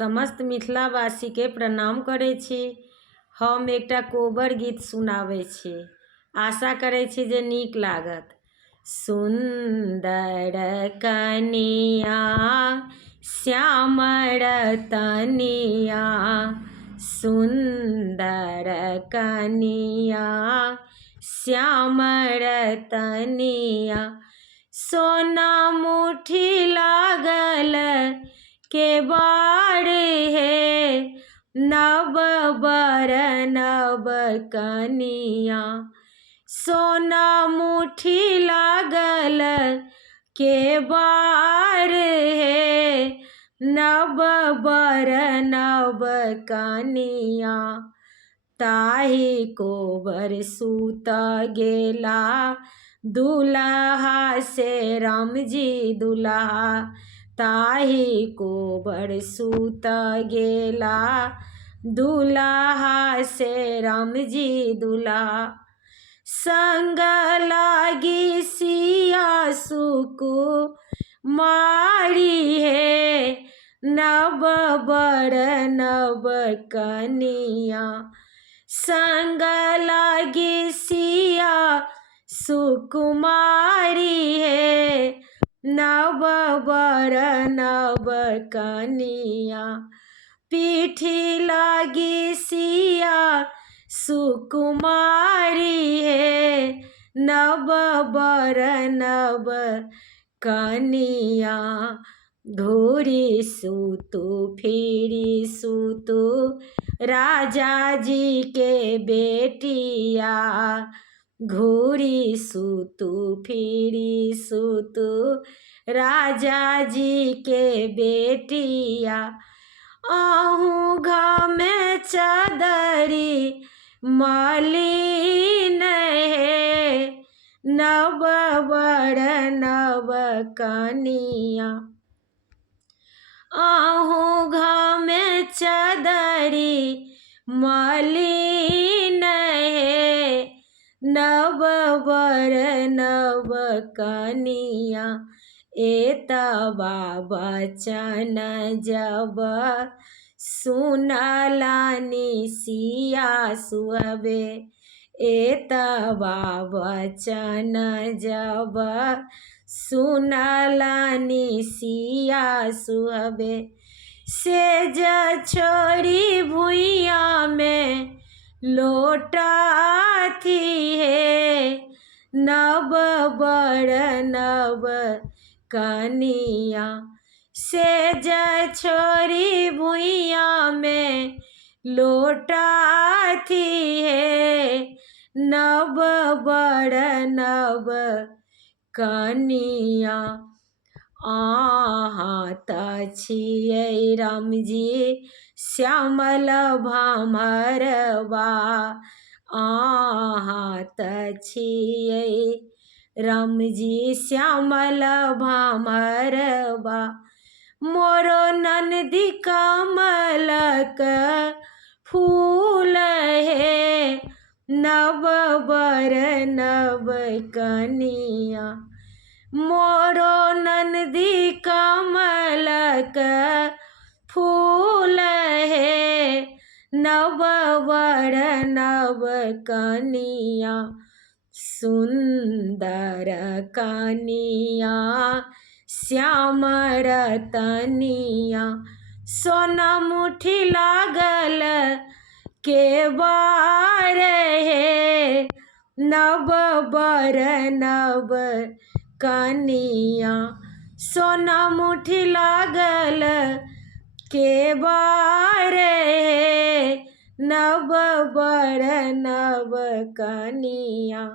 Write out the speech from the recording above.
समस्त मिथिलावासी के प्रणाम करै छी। हम एकटा कोबर गीत सुनाबै छी। आशा करै छी जे नीक लागत। सुंदर कनिया श्यामर तनिया, सुंदर कनिया श्यामर तनिया, सोना मुठी लागल केबाड़ हे, नव बर नव कनिया, सोना मुठी लागल केबाड़ हे, नव बर नव कनिया, ताहि कोबर सूत गेला दुल्हा से राम जी दुल्हा, ताहि कोबर सूत गेला दुल्हा से राम जी दुल्हा, संग लागी सिया सुकुमारी हे, नव बर नव कनिया, संग लागी सिया सुकुमारी हे, नव बर नव कनिया, पीठी लागी सिया सुकुमारी हे, नव बर नव कनिया, घूरी सूतु फिरी सूतु राजा जी के बेटिया, घूरी सूतु फिरी सूतु राजा जी के बेटिया, आहू घामे चदरी मलिन हे, नव बर नव कनिया, आहू घामे चदरी मलिन हे, नव बर नव कनिया, एतबा बचन जब सुनलानि सिया सुहबे, एतबा बचन जब सुनलानि सिया सुहबे, सेज छोड़ी भुइया में लोटाथी हे, नव बर नव कनिया, सेज छोड़ी भुइया में लोटाथी हे, नव बर नव कनिया, अहाँ तऽ छियै राम जी श्यामल भमरवा, अहाँ तऽ छियै राम जी श्यामल भमरवा, मोरो ननदी कमलक फूल हे, नव बर नव कनिया, मोरो ननदी कमलक फूल हे, नव बर नव कनिया, सुंदर कनिया श्यामर तनिया, सोना मुठी लागल केबाड़ हे, नव बर नव कनिया, सोना मुठी लागल केबाड़ हे, नव बर नव कनिया।